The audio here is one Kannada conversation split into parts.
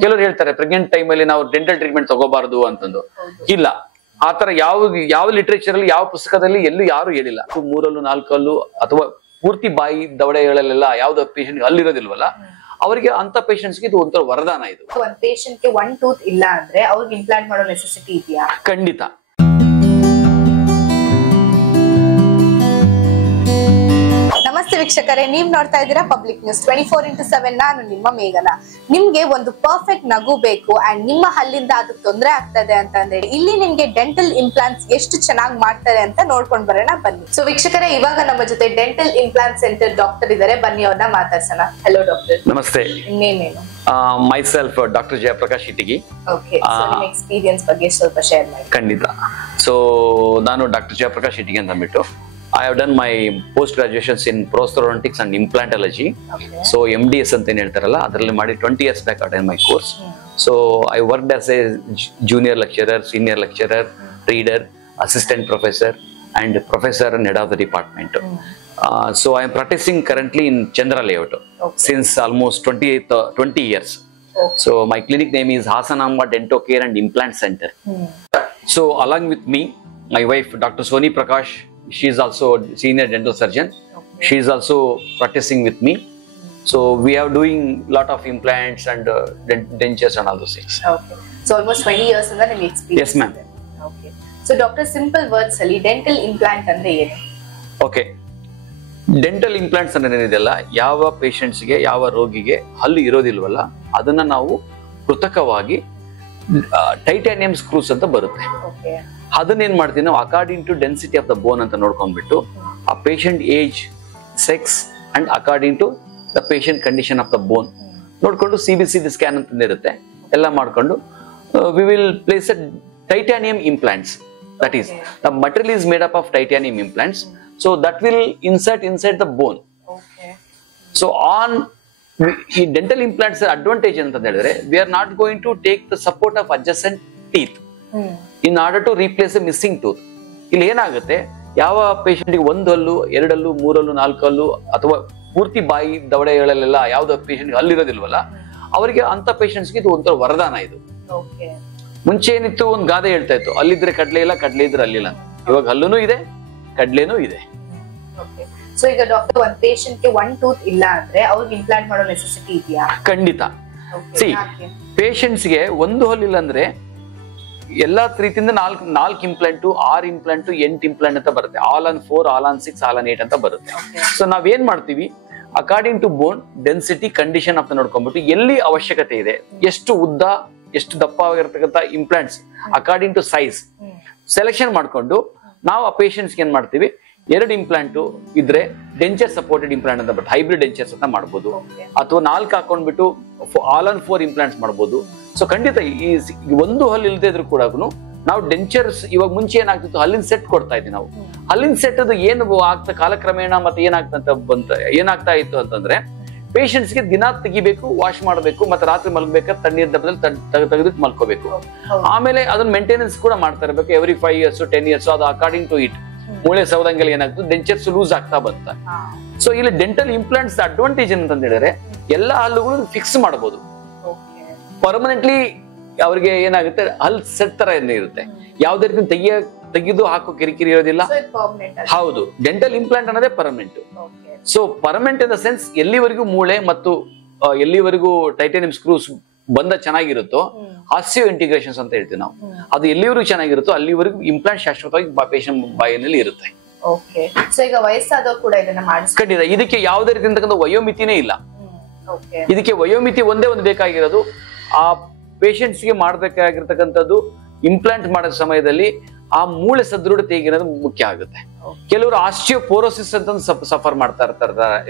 ಕೆಲವರು ಹೇಳ್ತಾರೆ ಪ್ರೆಗ್ನೆಂಟ್ ಟೈಮ್ ಅಲ್ಲಿ ನಾವು ಡೆಂಟಲ್ ಟ್ರೀಟ್ಮೆಂಟ್ ತಗೋಬಾರದು ಅಂತಂದು. ಇಲ್ಲ, ಆತರ ಯಾವ ಲಿಟರೇಚರ್ ಅಲ್ಲಿ ಯಾವ ಪುಸ್ತಕದಲ್ಲಿ ಎಲ್ಲೂ ಯಾರು ಹೇಳಿಲ್ಲ. 3 4 ಅಥವಾ ಪೂರ್ತಿ ಬಾಯಿ ದವಡೆಗಳಲ್ಲೆಲ್ಲ ಯಾವ್ದು ಪೇಷಂಟ್ ಅಲ್ಲಿರೋದಿಲ್ವಲ್ಲ, ಅವರಿಗೆ ಅಂತ ಪೇಷಂಟ್ಸ್ಗೆ ಇದು ಒಂಥರ ವರದಾನ. ಇದು ಒಂದ್ ಪೇಷಂಟ್ಗೆ 1 ಟೂತ್ ಇಲ್ಲ ಅಂದ್ರೆ ಅವ್ರಿಗೆ ಇಂಪ್ಲಾಂಟ್ ಮಾಡೋ ನೆಸೆಸಿಟಿ ಇದೆಯಾ? ಖಂಡಿತ. ನಮಸ್ತೆ ವೀಕ್ಷಕರೇ, ನೀವ್ ನೋಡ್ತಾ ಇದ್ದೀರಾ ಪಬ್ಲಿಕ್ ನ್ಯೂಸ್ 24x7. ನಾನು ನಿಮ್ಮ ಮೇಘನ. ನಿಮ್ಗೆ ಒಂದು ಪರ್ಫೆಕ್ಟ್ ನಗು ಬೇಕು ಅಂಡ್ ನಿಮ್ಮ ಹಲ್ಲಿಂದ ಅದು ತೊಂದರೆ ಆಗ್ತದೆ ಅಂತಂದ್ರೆ ಇಲ್ಲಿ ನಿಮ್ಗೆ ಡೆಂಟಲ್ ಇಂಪ್ಲಾಂಟ್ಸ್ ಎಷ್ಟು ಚೆನ್ನಾಗಿ ಮಾಡ್ತಾರೆ ಅಂತ ನೋಡ್ಕೊಂಡ್ ಬರೋಣ ಬನ್ನಿ. ಸೊ ವೀಕ್ಷಕರೇ, ಇವಾಗ ನಮ್ಮ ಜೊತೆ ಡೆಂಟಲ್ ಇಂಪ್ಲಾಂಟ್ ಸೆಂಟರ್ ಡಾಕ್ಟರ್ ಇದಾರೆ, ಬನ್ನಿ ಅವ್ರನ್ನ ಮಾತಾಡ್ಸೋಣ. Hello doctor. ನಮಸ್ತೆ. ಇನ್ನೇನೇನು? Myself doctor Jayaprakash Itagi. Okay, so ನಿಮ್ಮ ಎಕ್ಸ್ಪೀರಿಯನ್ಸ್ ಬಗ್ಗೆ ಸ್ವಲ್ಪ ಶೇರ್ ಮಾಡಿ. ಖಂಡಿತ. ಸೊ ನಾನು ಡಾಕ್ಟರ್ ಜಯಪ್ರಕಾಶ್ ಇಟಗಿ ಅಂತ ಅಂದ್ಬಿಟ್ಟು I have done my post graduations in prosthodontics and implantology. Okay. So MDS ಅಂತ ಏನ್ ಹೇಳ್ತಾರಲ್ಲ ಅದರಲ್ಲಿ ಮಾಡಿ 20 years back I did my course. So I worked as a junior lecturer, senior lecturer, reader, assistant professor and professor and head of the department. So I am practicing currently in Chandra Layout since almost 20 years. Okay. So my clinic name is Hasanamba Dento Care and Implant Center. So along with me, my wife Dr. Soni Prakash, she is also senior dental surgeon. Okay. She is also practicing with me. So we are doing lot of implants and dentures and all those things. Okay. So almost 20 years in the experience. Yes ma'am. Okay. So doctor, simple words ಅಲ್ಲಿ dental implant ಅಂದ್ರೆ ಏನು? Okay. ಡೆಂಟಲ್ ಇಂಪ್ಲಾಂಟ್ಸ್ ಅಂದ್ರೆ ಏನಿದೆಯಲ್ಲ, ಯಾವ ಪೇಷಂಟ್ಸ್ಗೆ ಯಾವ ರೋಗಿಗೆ ಹಲ್ಲು ಇರೋದಿಲ್ವಲ್ಲ ಅದನ್ನ ನಾವು ಕೃತಕವಾಗಿ ಟೈಟಾನಿಯಂ ಸ್ಕ್ರೂಸ್ ಅಂತ ಬರುತ್ತೆ. Okay. ಅದನ್ನೇನ್ ಮಾಡ್ತೀವಿ ನಾವು according to density of the bone ಅಂತ ನೋಡ್ಕೊಂಡ್ಬಿಟ್ಟು ಆ patient age, sex and according to the patient condition of the bone ನೋಡ್ಕೊಂಡು CBCT ಸ್ಕ್ಯಾನ್ ಅಂತ ಇರುತ್ತೆ, ಎಲ್ಲ ಮಾಡ್ಕೊಂಡು we will place a titanium implants. That is the material is made up of titanium implants. So that will insert inside the bone. Okay. So on ಈ ಡೆಂಟಲ್ ಇಂಪ್ಲಾಂಟ್ಸ್ ಅಡ್ವಾಂಟೇಜ್ ಅಂತ ಹೇಳಿದ್ರೆ we are not going to take the support of adjacent teeth in order to replace a missing tooth. ಇಲ್ಲಿ ಏನಾಗುತ್ತೆ, ಯಾವ ಪೇಷಂಟ್ಗೆ 1 ಹಲ್ಲು 2 ಹಲ್ಲು 3 ಹಲ್ಲು 4 ಹಲ್ಲು ಅಥವಾ ಪೂರ್ತಿ ಬಾಯಿ ದವಡೆಗಳಲ್ಲೆಲ್ಲ ಯಾವ್ದು ಪೇಷಂಟ್ ಅಲ್ಲಿರೋದಿಲ್ವಲ್ಲ, ಅವರಿಗೆ ಅಂತ ಪೇಷಂಟ್ಸ್ಗೆ ಇದು ಒಂಥರ ವರದಾನ. ಇದು Okay. ಮುಂಚೆ ಏನಿತ್ತು, ಒಂದು ಗಾದೆ ಹೇಳ್ತಾ ಇತ್ತು, ಅಲ್ಲಿದ್ರೆ ಕಡ್ಲೆ ಇಲ್ಲ, ಕಡ್ಲೆ ಇದ್ರೆ ಅಲ್ಲಿಲ್ಲ ಅಂತ. ಇವಾಗ ಹಲ್ಲುನೂ ಇದೆ, ಕಡ್ಲೆನೂ ಇದೆ. Okay. So ಈಗ ಡಾಕ್ಟರ್, ಒಂದ್ ಪೇಷಂಟ್ಗೆ 1 ಟೂತ್ ಇಲ್ಲ ಅಂದ್ರೆ ಅವ್ರಿಗೆ ಇಂಪ್ಲಾಂಟ್ ಮಾಡೋ ನೆಸೆಸಿಟಿ ಇದೆಯಾ? ಖಂಡಿತ. ಸಿ, ಪೇಷಂಟ್ಸ್ಗೆ 1 ಹಲ್ಲಿಲ್ಲ ಅಂದ್ರೆ ಎಲ್ಲಾ ರೀತಿಯಿಂದ 4 ಇಂಪ್ಲಾಂಟು, 6 ಇಂಪ್ಲಾಂಟು, 8 ಇಂಪ್ಲಾಂಟ್ ಅಂತ ಬರುತ್ತೆ. All on 4, all on 6, all on 8 ಅಂತ ಬರುತ್ತೆ. ಸೊ ನಾವೇನ್ ಮಾಡ್ತೀವಿ, according to bone density condition ಅಂತ ನೋಡ್ಕೊಂಡ್ಬಿಟ್ಟು ಎಲ್ಲಿ ಅವಶ್ಯಕತೆ ಇದೆ, ಎಷ್ಟು ಉದ್ದ ಎಷ್ಟು ದಪ್ಪ ಆಗಿರ್ತಕ್ಕಂಥ implants according to size selection ಮಾಡ್ಕೊಂಡು ನಾವು ಆ ಪೇಷಂಟ್ಸ್ಗೆ ಏನ್ ಮಾಡ್ತೀವಿ, 2 ಇಂಪ್ಲಾಂಟು ಇದ್ರೆ ಡೆಂಚರ್ ಸಪೋರ್ಟೆಡ್ ಇಂಪ್ಲಾಂಟ್ ಅಂತ ಬರುತ್ತೆ, ಹೈಬ್ರಿಡ್ ಡೆಂಚರ್ಸ್ ಅಂತ ಮಾಡ್ಬೋದು. ಅಥವಾ 4 ಹಾಕೊಂಡ್ಬಿಟ್ಟು ಆಲ್ ಆನ್ 4 ಇಂಪ್ಲಾಂಟ್ಸ್ ಮಾಡ್ಬೋದು. ಸೊ ಖಂಡಿತ ಈ 1 ಹಲ್ಲು ಇಲ್ಲದೆ ಇದ್ರು ಕೂಡ ನಾವು ಡೆಂಚರ್ಸ್, ಇವಾಗ ಮುಂಚೆ ಏನಾಗ್ತಿತ್ತು, ಹಲ್ಲಿನ ಸೆಟ್ ಕೊಡ್ತಾ ಇದ್ವಿ ನಾವು. ಹಲ್ಲಿನ ಸೆಟ್ ಅದು ಏನು ಆಗ್ತಾ ಕಾಲಕ್ರಮೇಣ ಮತ್ತೆ ಏನಾಗ್ತಾ ಇತ್ತು ಅಂತಂದ್ರೆ, ಪೇಷಂಟ್ಸ್ಗೆ ದಿನ ತೆಗಿಬೇಕು, ವಾಶ್ ಮಾಡಬೇಕು, ಮತ್ತೆ ರಾತ್ರಿ ಮಲ್ಗಬೇಕಾದ್ರೆ ತಣ್ಣೀರ್ ದಬ್ಬದಲ್ಲಿ ತೆಗೆದು ಮಲ್ಕೋಬೇಕು. ಆಮೇಲೆ ಅದನ್ನ ಮೇಂಟೆನೆನ್ಸ್ ಕೂಡ ಮಾಡ್ತಾ ಇರಬೇಕು, ಎವ್ರಿ 5 years 10 years. ಅದು ಅಕಾರ್ಡಿಂಗ್ ಟು ಇಟ್ ಮೂಳೆ ಸೌದಂಗಲ್ಲಿ ಏನಾಗ್ತದೆ, ಡೆಂಚರ್ಸ್ ಲೂಸ್ ಆಗ್ತಾ ಬಂತ. ಸೊ ಇಲ್ಲಿ ಡೆಂಟಲ್ ಇಂಪ್ಲಾಂಟ್ಸ್ ಅಡ್ವಾಂಟೇಜ್ ಅಂತ ಹೇಳಿದ್ರೆ ಎಲ್ಲಾ ಹಲ್ಲುಗಳು ಫಿಕ್ಸ್ ಮಾಡಬಹುದು ಪರ್ಮನೆಂಟ್ಲಿ. ಅವ್ರಿಗೆ ಏನಾಗುತ್ತೆ, ಹಲ್ ಸೆಟ್ ತರ ಇರುತ್ತೆ, ಯಾವ್ದೇ ರೀತಿ ತೆಗೆದು ಹಾಕೋ ಕಿರಿಕಿರಿ ಇರೋದಿಲ್ಲ. ಹೌದು, ಡೆಂಟಲ್ ಇಂಪ್ಲಾಂಟ್ ಅನ್ನೋದೇ permanent. So permanent in the sense ಎಲ್ಲಿವರೆಗೂ ಮೂಳೆ ಮತ್ತು ಎಲ್ಲಿವರೆಗೂ ಟೈಟಾನಿಯಂ ಸ್ಕ್ರೂಸ್ ಬಂದ ಚೆನ್ನಾಗಿರುತ್ತೋ, ಆಸ್ಟಿಯೋ ಇಂಟಿಗ್ರೇಷನ್ಸ್ ಅಂತ ಹೇಳ್ತೀವಿ ನಾವು, ಅದು ಎಲ್ಲಿವರೆಗೂ ಚೆನ್ನಾಗಿರುತ್ತೋ ಅಲ್ಲಿವರೆಗೂ ಇಂಪ್ಲಾಂಟ್ ಶಾಶ್ವತವಾಗಿ ಪೇಷಂಟ್ ಬಾಯಿನಲ್ಲಿ ಇರುತ್ತೆ. ಈಗ ವಯಸ್ಸಾದವರು ಕೂಡ ಇದನ್ನ ಮಾಡಿಸ್ತಾರೆ. ಖಂಡಿತ. ಇದಕ್ಕೆ ಯಾವುದೇ ರೀತಿ ವಯೋಮಿತಿನೇ ಇಲ್ಲ. ಇದಕ್ಕೆ ವಯೋಮಿತಿ ಒಂದೇ ಒಂದು ಬೇಕಾಗಿರೋದು, ಆ ಪೇಷಂಟ್ಸ್ಗೆ ಮಾಡ್ಬೇಕಾಗಿರ್ತಕ್ಕಂಥದ್ದು ಇಂಪ್ಲಾಂಟ್ ಮಾಡೋ ಸಮಯದಲ್ಲಿ ಆ ಮೂಳೆ ಸದೃಢತೆ ಹೇಗಿರೋದು ಮುಖ್ಯ ಆಗುತ್ತೆ. ಕೆಲವರು ಆಸ್ಟಿಯೋಪೋರೋಸಿಸ್ ಅಂತ ಸಫರ್ ಮಾಡ್ತಾ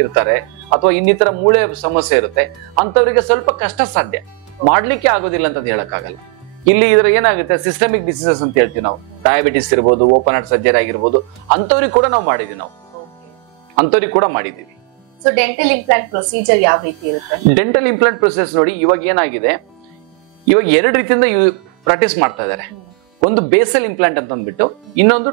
ಇರ್ತಾರೆ, ಅಥವಾ ಇನ್ನಿತರ ಮೂಳೆ ಸಮಸ್ಯೆ ಇರುತ್ತೆ, ಅಂತವರಿಗೆ ಸ್ವಲ್ಪ ಕಷ್ಟ ಸಾಧ್ಯ, ಮಾಡ್ಲಿಕ್ಕೆ ಆಗೋದಿಲ್ಲ ಅಂತ ಹೇಳಕ್ಕಾಗಲ್ಲ. ಇಲ್ಲಿ ಇದರ ಏನಾಗುತ್ತೆ, ಸಿಸ್ಟಮಿಕ್ ಡಿಸೀಸಸ್ ಅಂತ ಹೇಳ್ತೀವಿ ನಾವು, ಡಯಾಬಿಟಿಸ್ ಇರ್ಬೋದು, ಓಪನ್ ಹಾರ್ಟ್ ಸರ್ಜರಿ ಆಗಿರ್ಬೋದು, ಅಂತವ್ರಿಗೆ ಕೂಡ ನಾವು ಮಾಡಿದೀವಿ. ಅಂತವ್ರಿಗೆ ಕೂಡ ಮಾಡಿದೀವಿ. ಸೊ ಡೆಂಟಲ್ ಇಂಪ್ಲಾಂಟ್ ಪ್ರೊಸೀಜರ್ ಯಾವ ರೀತಿ ಇರುತ್ತೆ? ಡೆಂಟಲ್ ಇಂಪ್ಲಾಂಟ್ ಪ್ರೊಸೆಸ್ ನೋಡಿ, ಇವಾಗ ಏನಾಗಿದೆ, ಇವಾಗ 2 ರೀತಿಯಿಂದ ಪ್ರಾಕ್ಟೀಸ್ ಮಾಡ್ತಾ ಇದ್ದಾರೆ. ಒಂದು ಬೇಸಲ್ ಇಂಪ್ಲಾಂಟ್ ಅಂತ ಅಂದ್ಬಿಟ್ಟು, ಇನ್ನೊಂದು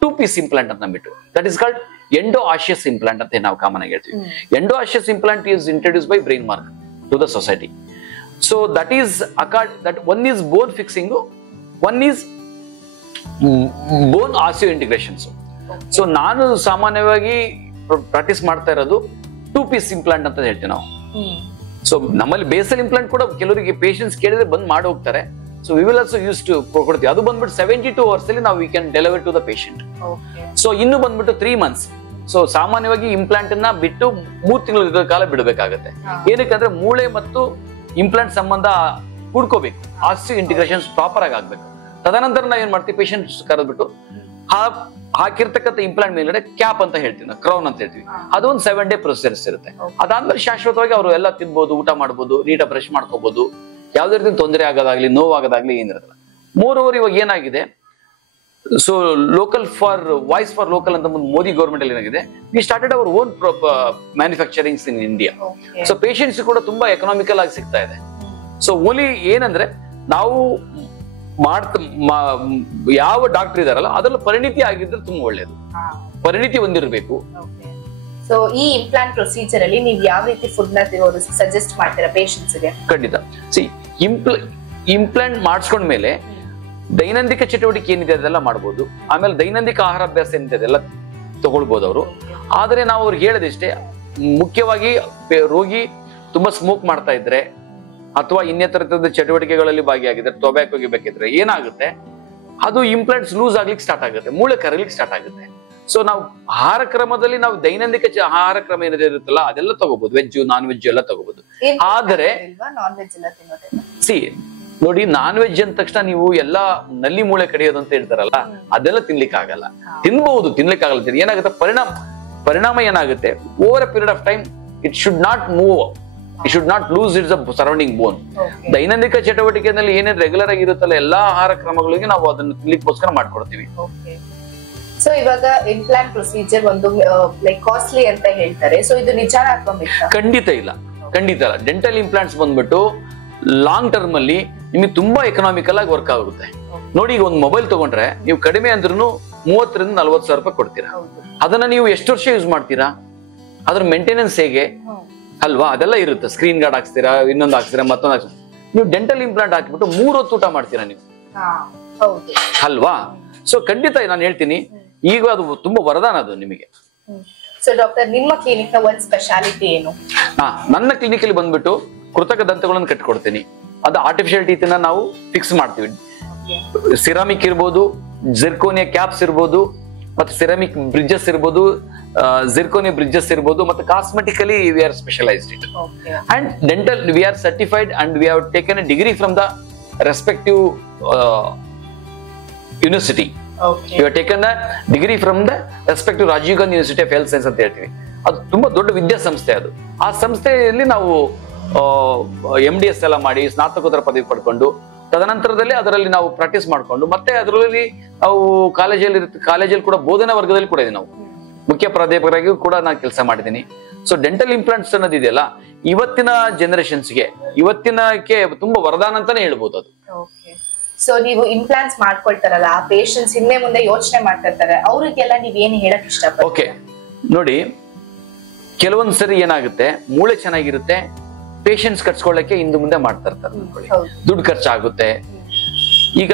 2 piece ಇಂಪ್ಲಾಂಟ್ ಅಂತ ಅಂದ್ಬಿಟ್ಟು, that is called endosseous implant ಅಂತ ನಾವು ಕಾಮನ್ ಆಗಿ ಹೇಳ್ತೀವಿ. Endosseous implant is introduce by Branemark to the society. So that is that one is bone fixing, one is bone osseointegrations. So ನಾನು ಸಾಮಾನ್ಯವಾಗಿ ಪ್ರಾಕ್ಟೀಸ್ ಮಾಡ್ತಾ ಇರೋದು 2 ಪೀಸ್ ಇಂಪ್ಲಾಂಟ್ ಅಂತ ಹೇಳ್ತೀವಿ ನಾವು. ಸೊ ನಮ್ಮಲ್ಲಿ ಬೇಸಲ್ ಇಂಪ್ಲಾಂಟ್ ಕೂಡ ಕೆಲವರಿಗೆ ಪೇಷಂಟ್ಸ್ ಕೇಳಿದ್ರೆ ಬಂದ್ ಮಾಡಿ ಹೋಗ್ತಾರೆ. So we will also use to ಕೊಡ್ತೀವಿ. ಅದು ಬಂದ್ಬಿಟ್ಟು 72 hours ಅಲ್ಲಿ ನಾವು we can deliver to the patient. So ಇನ್ನು ಬಂದ್ಬಿಟ್ಟು 3 months. ಸೊ ಸಾಮಾನ್ಯವಾಗಿ ಇಂಪ್ಲಾಂಟ್ ಅನ್ನ ಬಿಟ್ಟು 3 ತಿಂಗಳ ಕಾಲ ಬಿಡಬೇಕಾಗತ್ತೆ. ಏನಕ್ಕಂದ್ರೆ ಮೂಳೆ ಮತ್ತು ಇಂಪ್ಲಾಂಟ್ ಸಂಬಂಧ ಕೂಡ್ಕೋಬೇಕು, ಆಸ್ಟಿ ಇಂಟಿಗ್ರೇಷನ್ ಪ್ರಾಪರ್ ಆಗಿ ಆಗ್ಬೇಕು. ತದನಂತರ ನಾವ್ ಏನ್ ಮಾಡ್ತೀವಿ, ಪೇಷಂಟ್ ಕರೆದ್ಬಿಟ್ಟು ಹಾಕಿರ್ತಕ್ಕಂಥ ಇಂಪ್ಲಾಂಟ್ ಮೇಲ್ಗಡೆ ಕ್ಯಾಪ್ ಅಂತ ಹೇಳ್ತೀವಿ, ನಾವು ಕ್ರೌನ್ ಅಂತ ಹೇಳ್ತೀವಿ. ಅದೊಂದು 7 day ಪ್ರೊಸೆಸ್ ಇರುತ್ತೆ. ಅದಾದ್ಮೇಲೆ ಶಾಶ್ವತವಾಗಿ ಅವರು ಎಲ್ಲ ತಿನ್ಬಹುದು, ಊಟ ಮಾಡ್ಬೋದು, ನೀಟಾಗಿ ಬ್ರಷ್ ಮಾಡ್ಕೋಬಹುದು, ಯಾವ್ದೇ ರೀತಿ ತೊಂದರೆ ಆಗೋದಾಗ್ಲಿ ನೋವಾಗೋದಾಗ್ಲಿ ಏನಿರಲ್ಲ. ಮೋರೋವರ್ ಇವಾಗ ಏನಾಗಿದೆ, so local for voice for local ಅಂತ ಒಂದು ಮೋದಿ ಗವರ್ಮೆಂಟ್ ಅಲ್ಲಿ ಏನಾಗಿದೆ, we started our own manufacturings in India. So patients ಕೂಡ ತುಂಬಾ ಎಕನಾಮಿಕಲ್ ಆಗಿ ಸಿಗ್ತಾ ಇದೆ. ಸೊ ಓನ್ಲಿ ಏನಂದ್ರೆ ನಾವು ಯಾವ ಡಾಕ್ಟರ್ ಇದಾರಲ್ಲ ಅದ್ರಲ್ಲಿ ಪರಿಣಿತಿ ಆಗಿದ್ರೆ ತುಂಬಾ ಒಳ್ಳೇದು, ಪರಿಣಿತಿ ಹೊಂದಿರಬೇಕು. ಸೊ ಈ ಇಂಪ್ಲಾಂಟ್ ಪ್ರೊಸೀಜರ್ ಅಲ್ಲಿ ನೀವು ಯಾವ ರೀತಿ ಫುಡ್ ನ ಸಜೆಸ್ಟ್ ಮಾಡ್ತೀರಾ ಪೇಷಂಟ್ಸ್ ಗೆ? ಖಂಡಿತ. ಸಿ ಇಂಪ್ಲಾಂಟ್ ಮಾಡಿಸ್ಕೊಂಡ್ಮೇಲೆ ದೈನಂದಿಕ ಚಟುವಟಿಕೆ ಏನಿದೆ ಅದೆಲ್ಲ ಮಾಡ್ಬೋದು. ಆಮೇಲೆ ದೈನಂದಿಕ ಆಹಾರಾಭ್ಯಾಸ ಏನಿದೆ ಅದೆಲ್ಲ ತಗೊಳ್ಬೋದು ಅವರು. ಆದ್ರೆ ನಾವು ಅವ್ರಿಗೆ ಹೇಳೋದಿಷ್ಟೇ, ಮುಖ್ಯವಾಗಿ ರೋಗಿ ತುಂಬಾ ಸ್ಮೋಕ್ ಮಾಡ್ತಾ ಇದ್ರೆ ಅಥವಾ ಇನ್ನಿತರ ಚಟುವಟಿಕೆಗಳಲ್ಲಿ ಭಾಗಿಯಾಗಿದ್ರೆ, ಟೊಬ್ಯಾಕೋಗೆ ಬೇಕಿದ್ರೆ ಏನಾಗುತ್ತೆ, ಅದು ಇಂಪ್ಲಾಂಟ್ಸ್ ಲೂಸ್ ಆಗ್ಲಿಕ್ಕೆ ಸ್ಟಾರ್ಟ್ ಆಗುತ್ತೆ, ಮೂಳೆ ಕರಲಿಕ್ಕೆ ಸ್ಟಾರ್ಟ್ ಆಗುತ್ತೆ. ಸೊ ನಾವು ಆಹಾರ ಕ್ರಮದಲ್ಲಿ ನಾವು ದೈನಂದಿಕ ಆಹಾರ ಕ್ರಮ ಏನಿದೆ ಇರುತ್ತಲ್ಲ ಅದೆಲ್ಲ ತಗೋಬಹುದು, ವೆಜ್ ನಾನ್ ವೆಜ್ ಎಲ್ಲ ತಗೋಬಹುದು. ಆದರೆ ಸಿ ನೋಡಿ, ನಾನ್ ವೆಜ್ ಅಂದ ತಕ್ಷಣ ನೀವು ಎಲ್ಲಾ ನಲ್ಲಿ ಮೂಳೆ ಕಡಿಯೋದು ಅಂತ ಹೇಳ್ತಾರಲ್ಲ, ಅದೆಲ್ಲ ತಿನ್ಲಿಕ್ಕೆ ಆಗಲ್ಲ. ತಿನ್ಬಹುದು, ತಿನ್ಲಿಕ್ಕೆ ಆಗಲ್ಲ. ಏನಾಗುತ್ತೆ, ಪರಿಣಾಮ ಏನಾಗುತ್ತೆ, over a period of time it should not move, it should not loose its surrounding bone. ದೈನಂದಿಕ ಚಟುವಟಿಕೆಯಲ್ಲಿ ಏನೇನು ರೆಗ್ಯುಲರ್ ಆಗಿರುತ್ತಲ್ಲ ಎಲ್ಲಾ ಆಹಾರ ಕ್ರಮಗಳಿಗೆ ನಾವು ಅದನ್ನು ತಿನ್ಲಿಕ್ಕೋಸ್ಕರ ಮಾಡ್ಕೊಡ್ತೀವಿ. ಸೊ ಇವಾಗ ಇಂಪ್ಲಾಂಟ್ ಪ್ರೊಸೀಜರ್ ಒಂದು ಲೈಕ್ ಕಾಸ್ಟ್ಲಿ ಅಂತ ಹೇಳ್ತಾರೆ. ಸೊ ಇದು ನಿಜಾನ ಅಥವಾ ಮಿಥ್ಯಾ? ಖಂಡಿತ ಇಲ್ಲ. ಡೆಂಟಲ್ ಇಂಪ್ಲಾಂಟ್ಸ್ ಬಂದ್ಬಿಟ್ಟು ಲಾಂಗ್ ಟರ್ಮ್ ಅಲ್ಲಿ ನಿಮಗೆ ತುಂಬಾ ಎಕನಾಮಿಕಲ್ ಆಗಿ ವರ್ಕ್ ಆಗುತ್ತೆ. ನೋಡಿ, ಈಗ ಒಂದು ಮೊಬೈಲ್ ತಗೊಂಡ್ರೆ ನೀವು ಕಡಿಮೆ ಅಂದ್ರೂ 30,000 ರಿಂದ 40,000 ರೂಪಾಯಿ ಕೊಡ್ತೀರಾ. ಅದನ್ನ ನೀವು ಎಷ್ಟು ವರ್ಷ ಯೂಸ್ ಮಾಡ್ತೀರಾ, ಅದ್ರ ಮೇಂಟೆನೆನ್ಸ್ ಹೇಗೆ ಅಲ್ವಾ, ಅದೆಲ್ಲ ಇರುತ್ತೆ. ಸ್ಕ್ರೀನ್ ಗಾರ್ಡ್ ಹಾಕ್ಸ್ತೀರಾ, ಇನ್ನೊಂದು ಹಾಕ್ಸ್ತೀರಾ, ಮತ್ತೊಂದು ಹಾಕ್ಸ್ತೀರಾ. ನೀವು ಡೆಂಟಲ್ ಇಂಪ್ಲಾಂಟ್ ಹಾಕಿಬಿಟ್ಟು 3 ಹೊತ್ತು ಊಟ ಮಾಡ್ತೀರಾ ನೀವು ಅಲ್ವಾ. ಸೊ ಖಂಡಿತ ನಾನು ಹೇಳ್ತೀನಿ, ಈಗ ಅದು ತುಂಬಾ ವರದಾನ ಅದು ನಿಮಗೆ. ಸೊ ಡಾಕ್ಟರ್, ನಿಮ್ಮ ಕ್ಲಿನಿಕ್ ನ ಒಂದು ಸ್ಪೆಷಾಲಿಟಿ ಏನು? ನನ್ನ ಕ್ಲಿನಿಕ್ ಅಲ್ಲಿ ಬಂದ್ಬಿಟ್ಟು ಕೃತಕ ದಂತಗಳನ್ನು ಕಟ್ಕೊಡ್ತೀನಿ. ಅದು ಆರ್ಟಿಫಿಷಿಯಲ್ ಟೀತ್ ನ ನಾವು ಫಿಕ್ಸ್ ಮಾಡ್ತೀವಿ. ಸಿರಾಮಿಕ್ ಇರ್ಬೋದು, ಜಿರ್ಕೋನಿಯಾ ಕ್ಯಾಪ್ಸ್ ಇರ್ಬೋದು, ಮತ್ತೆ ಸಿರಾಮಿಕ್ ಬ್ರಿಡ್ಜಸ್ ಇರ್ಬೋದು, ಜಿರ್ಕೋನಿಯಾ ಬ್ರಿಡ್ಜಸ್ ಇರ್ಬೋದು, ಮತ್ತೆ cosmetically we are specialized it. And dental we are certified and we have taken a degree from the respective university. You have taken the degree from the respective Rajiv Gandhi university of health science ಅಂತ ಹೇಳ್ತೀವಿ. ಅದು ತುಂಬಾ ದೊಡ್ಡ ವಿದ್ಯಾಸಂಸ್ಥೆ. ಅದು ಆ ಸಂಸ್ಥೆಯಲ್ಲಿ ನಾವು MDS ಎಲ್ಲ ಮಾಡಿ ಸ್ನಾತಕೋತ್ತರ ಪದವಿ ಪಡ್ಕೊಂಡು ತದನಂತರದಲ್ಲಿ ಅದರಲ್ಲಿ ನಾವು ಪ್ರಾಕ್ಟೀಸ್ ಮಾಡ್ಕೊಂಡು ಮತ್ತೆ ಅದರಲ್ಲಿ ನಾವು ಕಾಲೇಜಲ್ಲಿ ಕೂಡ ಬೋಧನಾ ವರ್ಗದಲ್ಲಿ ಕೂಡ ಇದೆ. ನಾವು ಮುಖ್ಯ ಪ್ರಾಧ್ಯಾಪಕರಾಗಿ ಕೂಡ ನಾನು ಕೆಲಸ ಮಾಡಿದ್ದೀನಿ. ಸೊ ಡೆಂಟಲ್ ಇಂಪ್ಲಾಂಟ್ಸ್ ಅನ್ನೋದಿದೆಯಲ್ಲ, ಇವತ್ತಿನ ಜನರೇಷನ್ಸ್ಗೆ ಇವತ್ತಿನಕ್ಕೆ ತುಂಬಾ ವರದಾನ ಅಂತಾನೆ ಹೇಳ್ಬೋದು ಅದು. ಸೊ ನೀವು ಇಂಪ್ಲಾಂಟ್ಸ್ ಮಾಡ್ಕೊಳ್ತಾರಲ್ಲ, ಆ ಪೇಷಂಟ್ಸ್ ಹಿಂದೆ ಮುಂದೆ ಯೋಚನೆ ಮಾಡ್ತಿರ್ತಾರೆ, ಅವ್ರಿಗೆಲ್ಲ ನೀವ್ ಏನ್ ಹೇಳಕ್ ಇಷ್ಟಪಡ್ತೀರಾ? ಓಕೆ ನೋಡಿ, ಕೆಲವೊಂದ್ ಸರಿ ಏನಾಗುತ್ತೆ, ಮೂಳೆ ಚೆನ್ನಾಗಿರುತ್ತೆ, ಪೇಷಂಟ್ಸ್ ಕಟ್ಸ್ಕೊಳ್ಳಕ್ಕೆ ಹಿಂದೆ ಮುಂದೆ ಮಾಡ್ತಾ ಇರ್ತಾರೆ, ದುಡ್ಡು ಖರ್ಚಾಗುತ್ತೆ. ಈಗ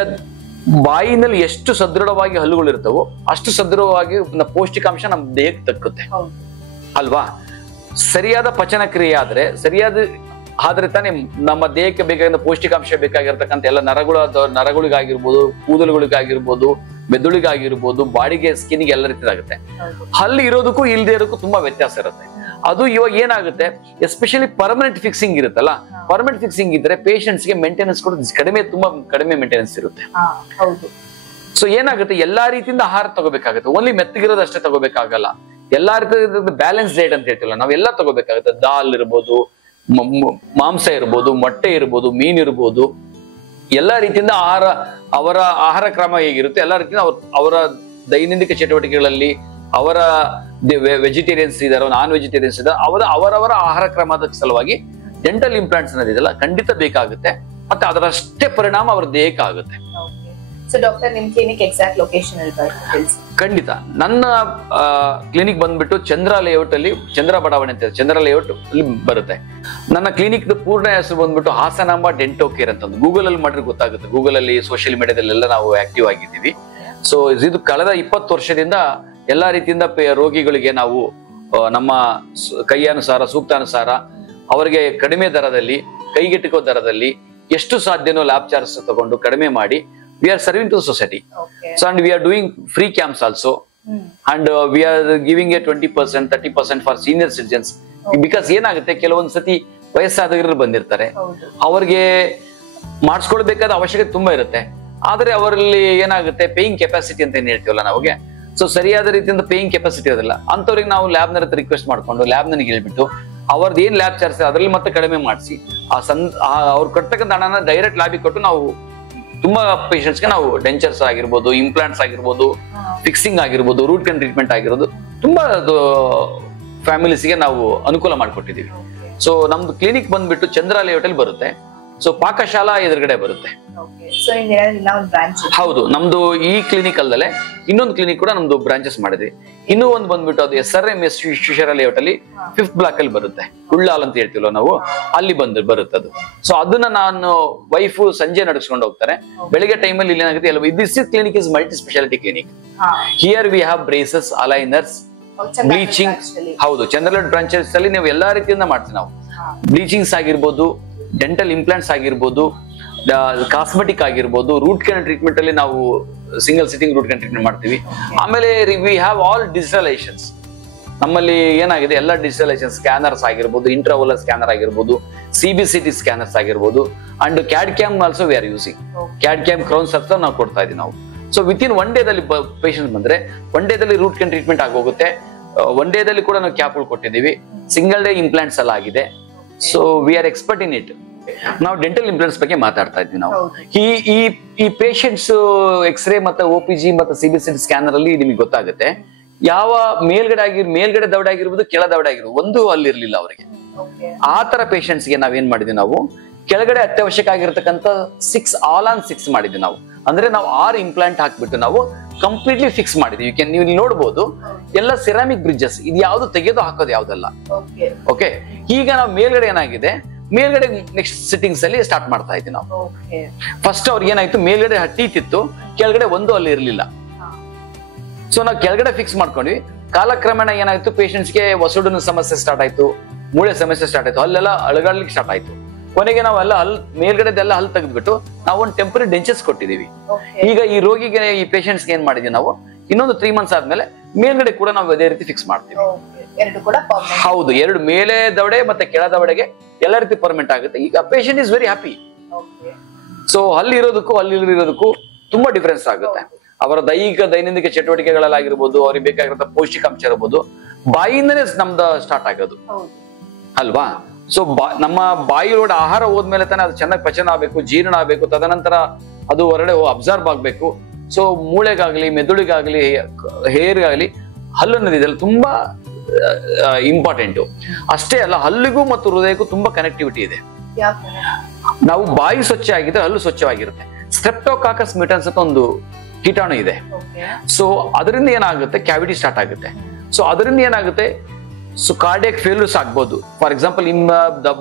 ಬಾಯಿನಲ್ಲಿ ಎಷ್ಟು ಸದೃಢವಾಗಿ ಹಲ್ಲುಗಳು ಇರ್ತವೋ ಅಷ್ಟು ಸದೃಢವಾಗಿ ಪೌಷ್ಟಿಕಾಂಶ ನಮ್ಮ ದೇಹಕ್ಕೆ ತಕ್ಕುತ್ತೆ ಅಲ್ವಾ. ಸರಿಯಾದ ಪಚನ ಕ್ರಿಯೆ ಆದ್ರೆ ತಾನೇ ನಮ್ಮ ದೇಹಕ್ಕೆ ಬೇಕಾಗಿರೋ ಪೌಷ್ಟಿಕಾಂಶ ಬೇಕಾಗಿರ್ತಕ್ಕಂಥ ಎಲ್ಲ ನರಗಳಿಗಾಗಿರ್ಬೋದು, ಕೂದಲುಗಳಿಗಾಗಿರ್ಬೋದು, ಮೆದುಳಿಗಾಗಿರ್ಬೋದು, ಬಾಡಿಗೆ ಸ್ಕಿನ್ಗೆ ಎಲ್ಲ ರೀತಿಯಾಗುತ್ತೆ. ಹಲ್ಲು ಇರೋದಕ್ಕೂ ಇಲ್ಲದೆ ಇರೋದಕ್ಕೂ ತುಂಬಾ ವ್ಯತ್ಯಾಸ ಇರುತ್ತೆ. ಅದು ಇವಾಗ ಏನಾಗುತ್ತೆ, ಎಸ್ಪೆಷಲಿ ಪರ್ಮನೆಂಟ್ ಫಿಕ್ಸಿಂಗ್ ಇರುತ್ತಲ್ಲ, ಪರ್ಮನೆಂಟ್ ಫಿಕ್ಸಿಂಗ್ ಇದ್ರೆ ಪೇಷಂಟ್ಸ್ ಗೆ ಮೇಂಟೆನೆನ್ಸ್ ಕೂಡ ತುಂಬಾ ಕಡಿಮೆ ಮೇಂಟೆನೆನ್ಸ್ ಇರುತ್ತೆ. ಸೊ ಏನಾಗುತ್ತೆ, ಎಲ್ಲಾ ರೀತಿಯಿಂದ ಆಹಾರ ತಗೋಬೇಕಾಗುತ್ತೆ. ಓನ್ಲಿ ಮೆತ್ತಗಿರೋದು ಅಷ್ಟೇ ತಗೋಬೇಕಾಗಲ್ಲ, ಎಲ್ಲಾ ರೀತಿಯ ಬ್ಯಾಲೆನ್ಸ್ ಡಯಟ್ ಅಂತ ಹೇಳ್ತಿಲ್ಲ, ನಾವೆಲ್ಲ ತಗೋಬೇಕಾಗುತ್ತೆ. ದಾಲ್ ಇರ್ಬೋದು, ಮಾಂಸ ಇರ್ಬೋದು, ಮೊಟ್ಟೆ ಇರ್ಬೋದು, ಮೀನ್ ಇರ್ಬೋದು, ಎಲ್ಲಾ ರೀತಿಯಿಂದ ಅವರ ಆಹಾರ ಕ್ರಮ ಹೇಗಿರುತ್ತೆ ಎಲ್ಲಾ ರೀತಿಯಿಂದ ಅವರ ದೈನಂದಿನ ಚಟುವಟಿಕೆಗಳಲ್ಲಿ ಅವರ ವೆಜಿಟೇರಿಯನ್ಸ್ ಇದಾರೋ ನಾನ್ ವೆಜಿಟೇರಿಯನ್ಸ್ ಇದಾರೆ ಅವರವರ ಆಹಾರ ಕ್ರಮದ ಸಲುವಾಗಿ ಡೆಂಟಲ್ ಇಂಪ್ಲಾಂಟ್ಸ್ ಅನ್ನೋದಿದೆಲ್ಲ ಖಂಡಿತ ಬೇಕಾಗುತ್ತೆ. ಮತ್ತೆ ಅದರಷ್ಟೇ ಪರಿಣಾಮ ಅವರ ದೇಹಕ್ಕೆ ಆಗುತ್ತೆ. ಸೊ ಡಾಕ್ಟರ್ ನಿಮ್ ಕ್ಲಿನಿಕ್ ಎಕ್ಸಾಕ್ಟ್ ಲೊಕೇಶನ್ ತಿಳಿಸಿ. ಖಂಡಿತ. ನನ್ನ ಕ್ಲಿನಿಕ್ ಬಂದ್ಬಿಟ್ಟು ಚಂದ್ರ ಲೇಔಟ್ ಅಲ್ಲಿ, ಚಂದ್ರ ಬಡಾವಣೆ ಅಂತ ಚಂದ್ರ ಲೇಔಟ್ ಅಲ್ಲಿ ಬರುತ್ತೆ. ನನ್ನ ಕ್ಲಿನಿಕ್ ಪೂರ್ಣ ಹೆಸರು ಬಂದ್ಬಿಟ್ಟು ಹಾಸನಾಂಬ ಡೆಂಟೋ ಕೇರ್ ಅಂತ. ಗೂಗಲ್ ಅಲ್ಲಿ ಮಾಡಿದ್ರೆ ಗೊತ್ತಾಗುತ್ತೆ. ಗೂಗಲ್ ಅಲ್ಲಿ, ಸೋಷಿಯಲ್ ಮೀಡಿಯಾದಲ್ಲೆಲ್ಲ ನಾವು ಆಕ್ಟಿವ್ ಆಗಿದ್ದೀವಿ. ಸೊ ಇದು ಕಳೆದ 20 ವರ್ಷದಿಂದ ಎಲ್ಲಾ ರೀತಿಯಿಂದ ರೋಗಿಗಳಿಗೆ ನಾವು ನಮ್ಮ ಕೈಯಾನುಸಾರ, ಸೂಕ್ತಾನುಸಾರ ಅವರಿಗೆ ಕಡಿಮೆ ದರದಲ್ಲಿ, ಕೈಗೆಟುಕೋ ದರದಲ್ಲಿ ಎಷ್ಟು ಸಾಧ್ಯನೋ ಲ್ಯಾಬ್ ಚಾರ್ಜ್ ತಗೊಂಡು ಕಡಿಮೆ ಮಾಡಿ we are serving to the society. So and we are doing free camps also. And we are giving a 20%, 30% for senior citizens. Because ಏನಾಗುತ್ತೆ, ಕೆಲವೊಂದು ಸತಿ ವಯಸ್ಸಾದವರು ಬಂದಿರ್ತಾರೆ, ಅವ್ರಿಗೆ ಮಾಡಿಸ್ಕೊಳ್ಬೇಕಾದ ಅವಶ್ಯಕತೆ ತುಂಬಾ ಇರುತ್ತೆ. ಆದ್ರೆ ಅವರಲ್ಲಿ ಏನಾಗುತ್ತೆ, ಪೇಯಿಂಗ್ ಕೆಪಾಸಿಟಿ ಅಂತ ಏನ್ ಹೇಳ್ತೀವಲ್ಲ ನಾವ್ಗೆ, ಸೊ ಸರಿಯಾದ ರೀತಿಯಿಂದ ಪೇಯಿಂಗ್ ಕೆಪಾಸಿಟಿ ಇರೋದಿಲ್ಲ. ಅಂತವ್ರಿಗೆ ನಾವು ಲ್ಯಾಬ್ ನ ರಿಕ್ವೆಸ್ಟ್ ಮಾಡ್ಕೊಂಡು ಲ್ಯಾಬ್ ನನಗೆ ಹೇಳ್ಬಿಟ್ಟು ಅವ್ರದ್ದು ಏನ್ ಲ್ಯಾಬ್ ಚಾರ್ಜ್ ಅದ್ರಲ್ಲಿ ಮತ್ತೆ ಕಡಿಮೆ ಮಾಡಿಸಿ ಅವ್ರು ಕೊಡ್ತಕ್ಕಂಥ ಹಣನ ಡೈರೆಕ್ಟ್ ಲ್ಯಾಬಿಗೆ ಕೊಟ್ಟು ನಾವು ತುಂಬಾ ಪೇಷಂಟ್ಸ್ಗೆ ನಾವು ಡೆಂಚರ್ಸ್ ಆಗಿರ್ಬೋದು, ಇಂಪ್ಲಾಂಟ್ಸ್ ಆಗಿರ್ಬೋದು, ಫಿಕ್ಸಿಂಗ್ ಆಗಿರ್ಬೋದು, ರೂಟ್ ಕ್ಯಾನ್ ಟ್ರೀಟ್ಮೆಂಟ್ ಆಗಿರೋದು ತುಂಬಾ ಫ್ಯಾಮಿಲೀಸ್ಗೆ ನಾವು ಅನುಕೂಲ ಮಾಡಿಕೊಟ್ಟಿದ್ದೀವಿ. ಸೊ ನಮ್ದು ಕ್ಲಿನಿಕ್ ಬಂದ್ಬಿಟ್ಟು ಚಂದ್ರ ಲೇಔಟ್ ಅಲ್ಲಿ ಬರುತ್ತೆ. ಸೊ ಪಾಕಶಾಲಾ ಎದುರುಗಡೆ ಬರುತ್ತೆ. ಹೌದು, ನಮ್ದು ಈ ಕ್ಲಿನಿಕ್ ಅಲ್ಲದೆ ಇನ್ನೊಂದು ಕ್ಲಿನಿಕ್ ಕೂಡ ನಮ್ದು ಬ್ರಾಂಚಸ್ ಮಾಡಿದ್ವಿ. ಇನ್ನೂ ಒಂದು ಬಂದ್ಬಿಟ್ಟು ಅದು SRMS ವಿಶ್ವೇಶ್ವರ ಲೇಔಟ್ ಅಲ್ಲಿ 5th ಬ್ಲಾಕ್ ಅಲ್ಲಿ ಬರುತ್ತೆ. ಉಳ್ಳಾಲ್ ಅಂತ ಹೇಳ್ತೀವಲ್ಲ ನಾವು, ಅಲ್ಲಿ ಬರುತ್ತೆ ಅದು. ಸೊ ಅದನ್ನ ನಾನು ವೈಫ್ ಸಂಜೆ ನಡೆಸ್ಕೊಂಡು ಹೋಗ್ತಾರೆ. ಬೆಳಿಗ್ಗೆ ಟೈಮಲ್ಲಿ ಇಲ್ಲಿ ಏನಾಗುತ್ತೆ, this clinic is multi speciality clinic. Here we have braces, aligners, bleaching. ಹೌದು, ಚಂದ್ರಲೇಔಟ್ ಬ್ರಾಂಚಸ್ ಅಲ್ಲಿ ನಾವು ಎಲ್ಲಾ ರೀತಿಯಿಂದ ಮಾಡ್ತೀವಿ. ನಾವು ಬ್ಲೀಚಿಂಗ್ಸ್ ಆಗಿರ್ಬೋದು, ಡೆಂಟಲ್ ಇಂಪ್ಲಾಂಟ್ಸ್ ಆಗಿರ್ಬೋದು, ಕಾಸ್ಮೆಟಿಕ್ ಆಗಿರ್ಬೋದು, ರೂಟ್ ಕ್ಯಾನಲ್ ಟ್ರೀಟ್ಮೆಂಟ್ ಅಲ್ಲಿ ನಾವು single sitting root canal treatment ಮಾಡ್ತೀವಿ. ಆಮೇಲೆ ವಿ ಹ್ಯಾವ್ ಆಲ್ ಡಿಜಿಟಲೈಸೇಷನ್ಸ್. ನಮ್ಮಲ್ಲಿ ಏನಾಗಿದೆ, ಎಲ್ಲ ಡಿಜಿಟಲೈಸೇಷನ್ ಸ್ಕ್ಯಾನರ್ಸ್ ಆಗಿರ್ಬೋದು, ಇಂಟ್ರಾವೋಲರ್ ಸ್ಕ್ಯಾನರ್ ಆಗಿರ್ಬೋದು, CBCT ಸ್ಕ್ಯಾನರ್ಸ್ ಆಗಿರ್ಬೋದು, and CAD cam also we are using. CAD cam crown search ನಾವು ಕೊಡ್ತಾ ಇದೀವಿ ನಾವು. ಸೊ ವಿತಿನ್ 1 ಡೇದಲ್ಲಿ ಪೇಷಂಟ್ ಬಂದ್ರೆ 1 ಡೇದಲ್ಲಿ ರೂಟ್ ಕ್ಯಾನಲ್ ಟ್ರೀಟ್ಮೆಂಟ್ ಆಗೋಗುತ್ತೆ. 1 ಡೇದಲ್ಲಿ ಕೂಡ ನಾವು ಕ್ಯಾಪ್ಗಳು ಕೊಟ್ಟಿದ್ದೀವಿ. ಸಿಂಗಲ್ ಡೇ ಇಂಪ್ಲಾಂಟ್ಸ್ ಎಲ್ಲ ಆಗಿದೆ. So we are expert in it. ನಾವು ಡೆಂಟಲ್ ಇಂಪ್ಲಾಂಟ್ಸ್ ಬಗ್ಗೆ ಮಾತಾಡ್ತಾ ಇದ್ವಿ. ನಾವು ಈ ಪೇಷಂಟ್ಸ್ ಎಕ್ಸ್ರೇ ಮತ್ತೆ OPG ಮತ್ತೆ CBCT ಸ್ಕ್ಯಾನರ್ ಅಲ್ಲಿ ನಿಮಗೆ ಗೊತ್ತಾಗುತ್ತೆ ಯಾವ ಮೇಲ್ಗಡೆ ದವಡೆ ಆಗಿರ್ಬೋದು, ಕೆಳ ದವಡೆ ಆಗಿರ್ಬೋದು, ಒಂದು ಅಲ್ಲಿರ್ಲಿಲ್ಲ ಅವರಿಗೆ. ಆ ತರ ಪೇಷಂಟ್ಸ್ ಗೆ ನಾವೇನ್ ಮಾಡಿದ್ವಿ, ನಾವು ಕೆಳಗಡೆ ಅತ್ಯವಶ್ಯಕ ಆಗಿರತಕ್ಕಂತ 6 ಆಲ್ ಆನ್ 6 ಮಾಡಿದ್ವಿ ನಾವು. ಅಂದ್ರೆ ನಾವು 6 ಇಂಪ್ಲಾಂಟ್ ಹಾಕ್ಬಿಟ್ಟು ನಾವು ಕಂಪ್ಲೀಟ್ಲಿ ಫಿಕ್ಸ್ ಮಾಡಿದ್ವಿ. ನೀವು ಇಲ್ಲಿ ನೋಡ್ಬೋದು, ಎಲ್ಲ ಸಿರಾಮಿಕ್ ಬ್ರಿಡ್ಜಸ್. ಇದು ಯಾವ್ದು ತೆಗೆದು ಹಾಕೋದು ಯಾವ್ದಲ್ಲ. ಓಕೆ, ಈಗ ನಾವು ಮೇಲ್ಗಡೆ ಏನಾಗಿದೆ, ಮೇಲ್ಗಡೆ ನೆಕ್ಸ್ಟ್ ಸಿಟ್ಟಿಂಗ್ಸ್ ಅಲ್ಲಿ ಸ್ಟಾರ್ಟ್ ಮಾಡ್ತಾ ಇದ್ವಿ ನಾವು. ಫಸ್ಟ್ ಅವ್ರಿಗೆ ಏನಾಯ್ತು, ಮೇಲ್ಗಡೆ ಟೀತ್ ಇತ್ತು, ಕೆಳಗಡೆ ಒಂದು ಅಲ್ಲಿ ಇರ್ಲಿಲ್ಲ. ಸೊ ನಾವು ಕೆಳಗಡೆ ಫಿಕ್ಸ್ ಮಾಡ್ಕೊಂಡ್ವಿ. ಕಾಲಕ್ರಮೇಣ ಏನಾಯ್ತು, ಪೇಷಂಟ್ಸ್ಗೆ ಒಸಡಿನ ಸಮಸ್ಯೆ ಸ್ಟಾರ್ಟ್ ಆಯ್ತು, ಮೂಳೆ ಸಮಸ್ಯೆ ಸ್ಟಾರ್ಟ್ ಆಯ್ತು, ಅಲ್ಲೆಲ್ಲ ಅಳಗಾಡ್ಲಿಕ್ಕೆ ಸ್ಟಾರ್ಟ್ ಆಯ್ತು. ಕೊನೆಗೆ ನಾವೆಲ್ಲ ಮೇಲ್ಗಡೆದೆಲ್ಲ ಹಲ್ಲು ತೆಗೆದ್ಬಿಟ್ಟು ನಾವು ಒಂದು ಟೆಂಪರರಿ ಡೆಂಚರ್ಸ್ ಕೊಟ್ಟಿದೀವಿ. ಈಗ ಈ ರೋಗಿಗೆ, ಈ ಪೇಷಂಟ್ಸ್ಗೆ ಏನ್ ಮಾಡಿದ್ವಿ ನಾವು, ಇನ್ನೊಂದು 3 ಮಂತ್ಸ್ ಆದ್ಮೇಲೆ ಮೇಲ್ಗಡೆ ಕೂಡ ನಾವು ಅದೇ ರೀತಿ ಫಿಕ್ಸ್ ಮಾಡ್ತೀವಿ. ಹೌದು, 2 ಮೇಲೆ ದವಡೆ ಮತ್ತೆ ಕೆಳ ದವಡೆಗೆ ಎಲ್ಲ ರೀತಿ ಪರ್ಮನೆಂಟ್ ಆಗುತ್ತೆ. ಈಗ patient is very happy. So ಅಲ್ಲಿ ಇರೋದಕ್ಕೂ ತುಂಬಾ ಡಿಫರೆನ್ಸ್ ಆಗುತ್ತೆ. ಅವರ ದೈನಂದಿನ ಚಟುವಟಿಕೆಗಳಲ್ಲಾಗಿರ್ಬೋದು, ಅವ್ರಿಗೆ ಬೇಕಾಗಿರೋ ಪೌಷ್ಟಿಕಾಂಶ ಇರಬಹುದು, ಬಾಯಿಯಿಂದನೇ ನಮ್ದು ಸ್ಟಾರ್ಟ್ ಆಗೋದು ಅಲ್ವಾ. ಸೊ ನಮ್ಮ ಬಾಯಿಯೊಳಗಡೆ ಆಹಾರ ಹೋದ್ಮೇಲೆ ತಾನೇ ಅದು ಚೆನ್ನಾಗಿ ಪಚನ ಆಗ್ಬೇಕು, ಜೀರ್ಣ ಆಗ್ಬೇಕು, ತದನಂತರ ಅದು ಹೊರಗಡೆ ಅಬ್ಸರ್ವ್ ಆಗ್ಬೇಕು. ಸೊ ಮೂಳೆಗಾಗ್ಲಿ, ಮೆದುಳಿಗಾಗ್ಲಿ, ಹೇರ್ಗಾಗ್ಲಿ ಹಲ್ಲು ಅನ್ನೋದಿದೆಲ್ಲ ತುಂಬಾ ಇಂಪಾರ್ಟೆಂಟ್. ಅಷ್ಟೇ ಅಲ್ಲ, ಹಲ್ಲಿಗೂ ಮತ್ತು ಹೃದಯಕ್ಕೂ ತುಂಬಾ ಕನೆಕ್ಟಿವಿಟಿ ಇದೆ. ನಾವು ಬಾಯಿ ಸ್ವಚ್ಛ ಆಗಿದ್ರೆ ಹಲ್ಲು ಸ್ವಚ್ಛವಾಗಿರುತ್ತೆ. ಸ್ಟ್ರೆಪ್ಟೋಕಾಕಸ್ ಮಿಟನ್ಸ್ ಅಂತ ಒಂದು ಕೀಟಾಣು ಇದೆ. ಸೊ ಅದರಿಂದ ಏನಾಗುತ್ತೆ, ಕ್ಯಾವಿಟಿ ಸ್ಟಾರ್ಟ್ ಆಗುತ್ತೆ. ಸೊ ಅದರಿಂದ ಏನಾಗುತ್ತೆ, ಸೊ ಕಾರ್ಡಿಯಾಕ್ ಫೇಲ್ಯೂರ್ಸ್ ಆಗ್ಬೋದು. ಫಾರ್ ಎಕ್ಸಾಂಪಲ್, ನಿಮ್ಮ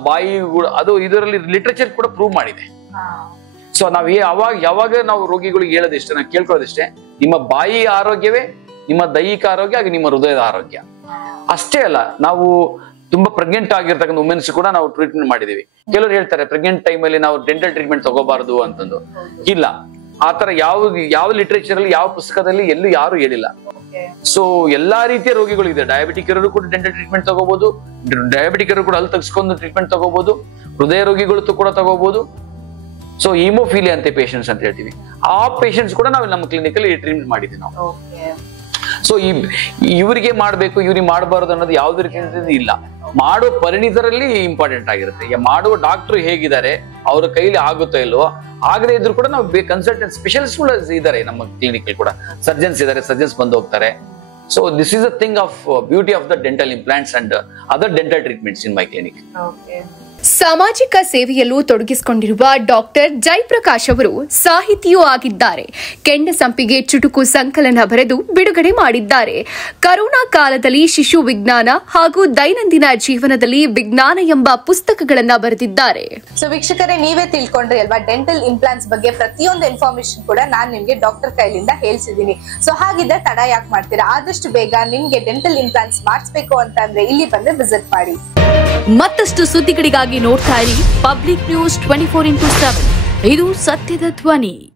ಬಾಯಿ ಅದು ಇದರಲ್ಲಿ ಲಿಟ್ರೇಚರ್ ಕೂಡ ಪ್ರೂವ್ ಮಾಡಿದೆ. ಸೊ ನಾವ್ ಯಾವಾಗ ನಾವು ರೋಗಿಗಳಿಗೆ ಹೇಳೋದಿಷ್ಟೇ, ನಾವು ಕೇಳ್ಕೊಳ್ಳೋದಿಷ್ಟೇ, ನಿಮ್ಮ ಬಾಯಿ ಆರೋಗ್ಯವೇ ನಿಮ್ಮ ದೈಹಿಕ ಆರೋಗ್ಯ, ಹಾಗೆ ನಿಮ್ಮ ಹೃದಯದ ಆರೋಗ್ಯ. ಅಷ್ಟೇ ಅಲ್ಲ, ನಾವು ತುಂಬಾ ಪ್ರೆಗ್ನೆಂಟ್ ಆಗಿರ್ತಕ್ಕಂಥ ವುಮೆನ್ಸ್ ಕೂಡ ನಾವು ಟ್ರೀಟ್ಮೆಂಟ್ ಮಾಡಿದೀವಿ. ಕೆಲವರು ಹೇಳ್ತಾರೆ ಪ್ರೆಗ್ನೆಂಟ್ ಟೈಮಲ್ಲಿ ನಾವು ಡೆಂಟಲ್ ಟ್ರೀಟ್ಮೆಂಟ್ ತಗೋಬಾರದು ಅಂತಂದು. ಇಲ್ಲ, ಆತರ ಯಾವ ಲಿಟ್ರೇಚರ್ ಅಲ್ಲಿ, ಯಾವ ಪುಸ್ತಕದಲ್ಲಿ ಎಲ್ಲೂ ಯಾರು ಹೇಳಿಲ್ಲ. ಸೊ ಎಲ್ಲಾ ರೀತಿಯ ರೋಗಿಗಳು ಇದೆ. ಡಯಾಬಿಟಿಕ್ ಇರೋರು ಕೂಡ ಡೆಂಟಲ್ ಟ್ರೀಟ್ಮೆಂಟ್ ತಗೋಬಹುದು, ಡಯಾಬಿಟಿಕ್ ಇರೋರು ಕೂಡ ಅಲ್ಲಿ ತೆಗೆಸ್ಕೊಂಡು ಟ್ರೀಟ್ಮೆಂಟ್ ತಗೋಬಹುದು, ಹೃದಯ ರೋಗಿಗಳು ಕೂಡ ತಗೋಬಹುದು. ಸೊ ಹಿಮೋಫಿಲಿಯಾ ಅಂತ ಪೇಷಂಟ್ಸ್ ಅಂತ ಹೇಳ್ತೀವಿ, ಆ ಪೇಷಂಟ್ಸ್ ಕೂಡ ನಾವು ನಮ್ಮ ಕ್ಲಿನಿಕ್ ಅಲ್ಲಿ ಟ್ರೀಟ್ಮೆಂಟ್ ಮಾಡಿದ್ವಿ ನಾವು. ಸೊ ಇವರಿಗೆ ಮಾಡ್ಬೇಕು, ಇವ್ರಿಗೆ ಮಾಡಬಾರದು ಅನ್ನೋದು ಯಾವ್ದು ರೀತಿ ಇಲ್ಲ. ಮಾಡುವ ಪರಿಣಿತರಲ್ಲಿ ಇಂಪಾರ್ಟೆಂಟ್ ಆಗಿರುತ್ತೆ. ಮಾಡುವ ಡಾಕ್ಟರ್ ಹೇಗಿದ್ದಾರೆ, ಅವ್ರ ಕೈಲಿ ಆಗುತ್ತೋ ಇಲ್ವೋ, ಆಗದೆ ಇದ್ರು ಕೂಡ ನಾವು ಕನ್ಸಲ್ಟೆಂಟ್ ಸ್ಪೆಷಲಿಸ್ಟ್ ಕೂಡ ಇದ್ದಾರೆ ನಮ್ಮ ಕ್ಲಿನಿಕ್ ಕೂಡ. ಸರ್ಜನ್ಸ್ ಇದ್ದಾರೆ, ಸರ್ಜನ್ಸ್ ಬಂದು ಹೋಗ್ತಾರೆ. So this is a thing of beauty of the dental implants and other dental treatments in my clinic. ಸಾಮಾಜಿಕ ಸೇವೆಯಲ್ಲೂ ತೊಡಗಿಸಿಕೊಂಡಿರುವ ಡಾಕ್ಟರ್ ಜಯಪ್ರಕಾಶ್ ಅವರು ಸಾಹಿತಿಯೂ ಆಗಿದ್ದಾರೆ. ಕೆಂಡಸಂಪಿಗೆ ಚುಟುಕು ಸಂಕಲನ ಬರೆದು ಬಿಡುಗಡೆ ಮಾಡಿದ್ದಾರೆ. ಕರೋನಾ ಕಾಲದಲ್ಲಿ ಶಿಶು ವಿಜ್ಞಾನ ಹಾಗೂ ದೈನಂದಿನ ಜೀವನದಲ್ಲಿ ವಿಜ್ಞಾನ ಎಂಬ ಪುಸ್ತಕಗಳನ್ನ ಬರೆದಿದ್ದಾರೆ. ಸೊ ವೀಕ್ಷಕರೇ, ನೀವೇ ತಿಳ್ಕೊಂಡ್ರಿ ಅಲ್ವಾ, ಡೆಂಟಲ್ ಇಂಪ್ಲಾಂಟ್ಸ್ ಬಗ್ಗೆ ಪ್ರತಿಯೊಂದು ಇನ್ಫಾರ್ಮೇಶನ್ ಕೂಡ ನಾನು ನಿಮ್ಗೆ ಡಾಕ್ಟರ್ ಕೈಲಿಂದ ಹೇಳ್ಸಿದೀನಿ. ಸೊ ಹಾಗಿದ್ರೆ ತಡ ಯಾಕೆ ಮಾಡ್ತೀರಾ? ಆದಷ್ಟು ಬೇಗ ನಿಮ್ಗೆ ಡೆಂಟಲ್ ಇಂಪ್ಲಾಂಟ್ಸ್ ಮಾಡಿಸ್ಬೇಕು ಅಂತ ಅಂದ್ರೆ ಇಲ್ಲಿ ಬಂದು ವಿಸಿಟ್ ಮಾಡಿ. ಮತ್ತಷ್ಟು ಸುದ್ದಿಗಳಿಗಾಗಿ ನೋಡ್ತಾ ಇರಿ ಪಬ್ಲಿಕ್ ನ್ಯೂಸ್ 24x7. ಇದು ಸತ್ಯದ ಧ್ವನಿ.